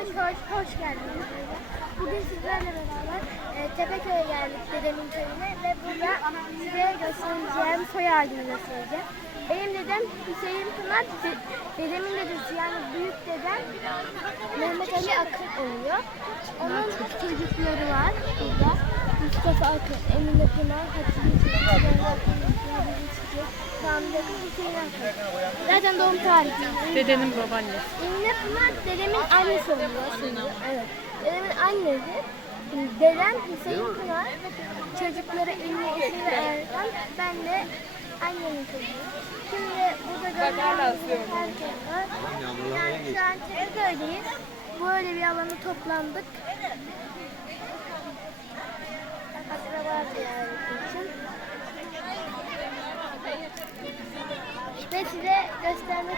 Hoş hoş hoş geldiniz. Bugün sizlerle beraber e, Tepeköy'e geldik dedemin köyüne ve burada size göstereceğim soy ağacını göstereceğim. Benim dedem Hüseyin Pınar, de- dedemin dedesi yani büyük dedem Mehmet Ali Akın oluyor. Onun çocukları var burada. Mustafa Akın, Emine Pınar, Hatice Çiçek, Zeynep Akın, Hatice Çiçek, Hüseyin Akın. Zaten doğum tarihi. Dedenin babaannesi. İnne Pınar dedemin annesi oluyor şimdi. Evet. Dedemin annesi. Dedem Hüseyin Pınar. Çocukları İnne İsmi ve Erkan. Ben de annemin çocuğu. Şimdi burada gördüğünüz herkes var. Yani şu an Çekiköy'deyiz. Böyle bir alana toplandık. Size göstermek